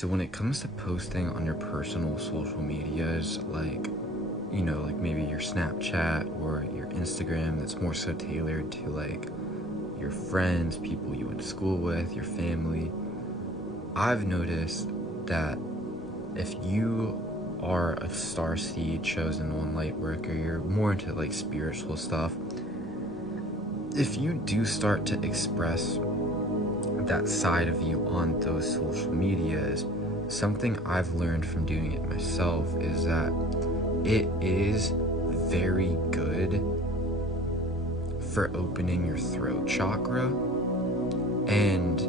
So when it comes to posting on your personal social medias, like, you know, like maybe your Snapchat or your Instagram, that's more so tailored to like your friends, people you went to school with, your family, I've noticed that if you are a starseed, chosen one, light worker, you're more into like spiritual stuff, if you do start to express that side of you on those social medias, something I've learned from doing it myself is that it is very good for opening your throat chakra. And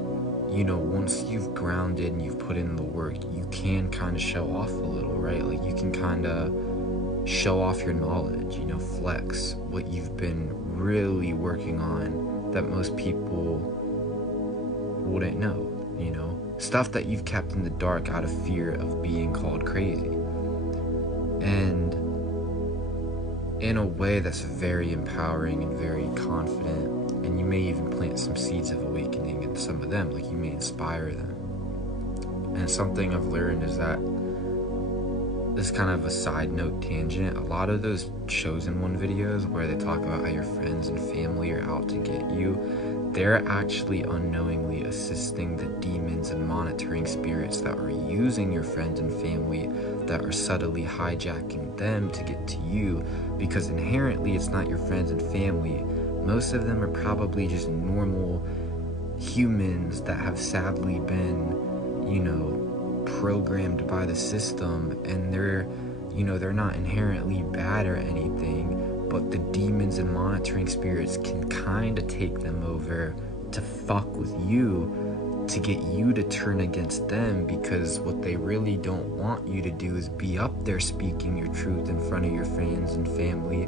you know, once you've grounded and you've put in the work, you can kind of show off a little, right? Like you can kind of show off your knowledge, you know, flex what you've been really working on that most people wouldn't know, you know, stuff that you've kept in the dark out of fear of being called crazy. And in a way that's very empowering and very confident, and you may even plant some seeds of awakening in some of them, like you may inspire them. And something I've learned is that, this is kind of a side note tangent, a lot of those chosen one videos where they talk about how your friends and family are out to get you, they're actually unknowingly assisting the demons and monitoring spirits that are using your friends and family, that are subtly hijacking them to get to you, because inherently it's not your friends and family. Most of them are probably just normal humans that have sadly been, you know, programmed by the system, and they're, you know, they're not inherently bad or anything, but the demons and monitoring spirits can kind of take them over to fuck with you, to get you to turn against them, because what they really don't want you to do is be up there speaking your truth in front of your friends and family,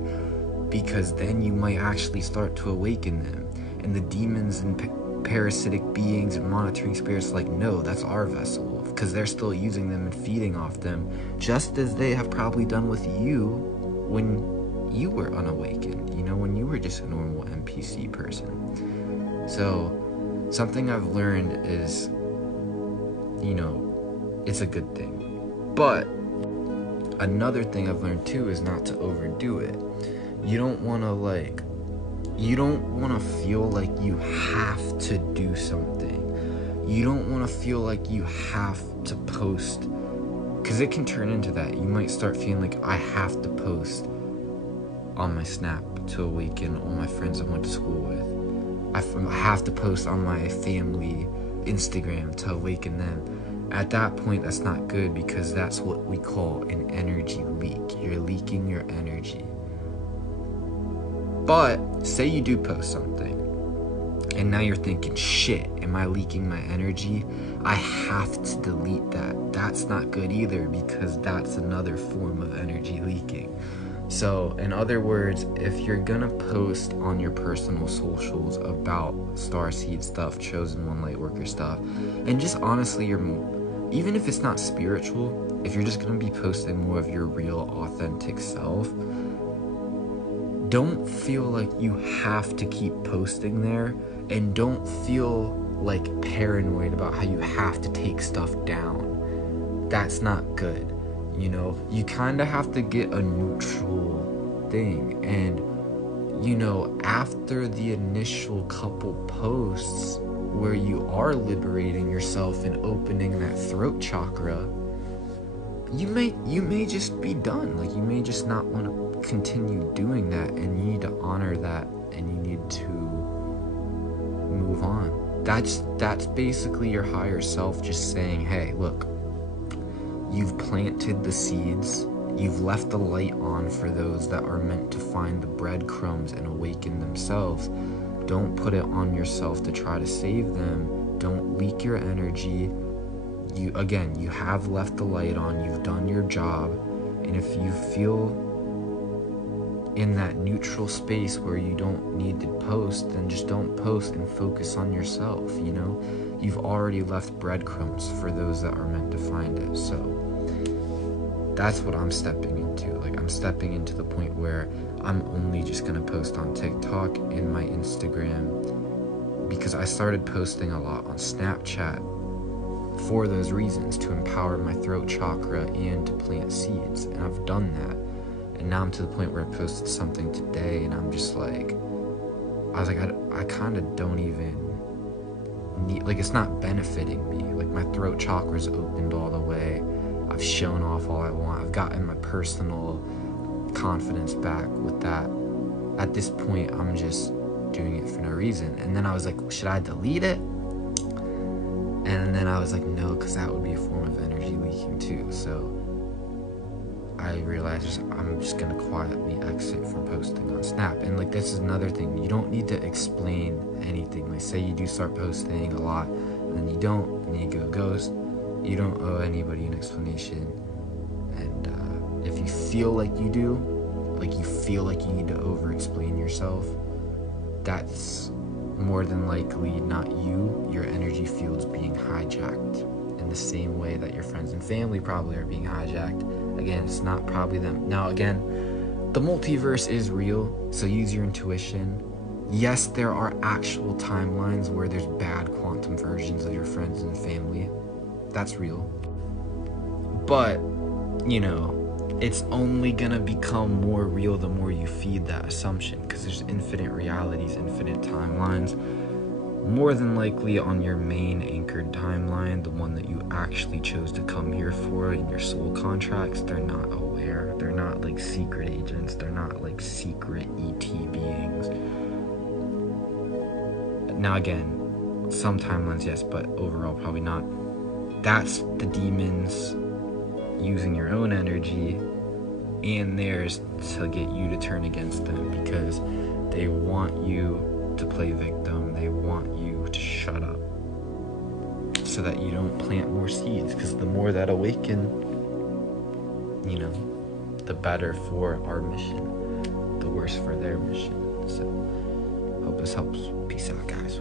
because then you might actually start to awaken them. And the demons and parasitic beings and monitoring spirits like, no, that's our vessel, because they're still using them and feeding off them, just as they have probably done with you when you were unawakened, you know, when you were just a normal NPC person. So something I've learned is, you know, it's a good thing. But another thing I've learned too is not to overdo it. You don't want to feel like you have to do something. You don't want to feel like you have to post, because it can turn into that. You might start feeling like, I have to post on my Snap to awaken all my friends I went to school with. I have to post on my family Instagram to awaken them. At that point, that's not good, because that's what we call an energy leak. You're leaking your energy. But say you do post something, and now you're thinking, shit, am I leaking my energy? I have to delete that. That's not good either, because that's another form of energy leaking. So, in other words, if you're gonna post on your personal socials about Starseed stuff, chosen one, Lightworker stuff, and just honestly, even if it's not spiritual, if you're just gonna be posting more of your real, authentic self, don't feel like you have to keep posting there, and don't feel like paranoid about how you have to take stuff down. That's not good. You know, you kind of have to get a neutral thing. And, you know, after the initial couple posts where you are liberating yourself and opening that throat chakra, you may just be done. Like, you may just not want to continue doing that, and you need to honor that, and you need to move on. That's basically your higher self just saying, hey, look, you've planted the seeds, you've left the light on for those that are meant to find the breadcrumbs and awaken themselves. Don't put it on yourself to try to save them. Don't leak your energy. You have left the light on, you've done your job, and if you feel in that neutral space where you don't need to post, then just don't post and focus on yourself, you know? You've already left breadcrumbs for those that are meant to find it. So that's what I'm stepping into. Like, I'm stepping into the point where I'm only just gonna post on TikTok and my Instagram, because I started posting a lot on Snapchat for those reasons, to empower my throat chakra and to plant seeds. And I've done that. And now I'm to the point where I posted something today and I'm just like, I was like, I kind of don't even need, like, it's not benefiting me. Like, my throat chakra's opened all the way. I've shown off all I want. I've gotten my personal confidence back with that. At this point, I'm just doing it for no reason. And then I was like, should I delete it? And then I was like, no, because that would be a form of energy leaking too. So I realized I'm just gonna quietly exit from posting on Snap. And like, this is another thing, you don't need to explain anything. Like, say you do start posting a lot and then you don't, and you go ghost, you don't owe anybody an explanation. And if you feel like you do, like you feel like you need to over explain yourself, that's more than likely not you. Your energy field's being hijacked in the same way that your friends and family probably are being hijacked. Again, it's not probably them. Now again, the multiverse is real, so use your intuition. Yes, there are actual timelines where there's bad quantum versions of your friends and family. That's real. But, you know, it's only gonna become more real the more you feed that assumption, because there's infinite realities, infinite timelines. More than likely on your main anchored timeline, the one that you actually chose to come here for in your soul contracts, they're not aware. They're not like secret agents. They're not like secret ET beings. Now again, some timelines yes, but overall probably not. That's the demons using your own energy and theirs to get you to turn against them, because they want you to play victim. They want you to shut up so that you don't plant more seeds, because the more that awaken, you know, the better for our mission, the worse for their mission. So hope this helps. Peace out, guys.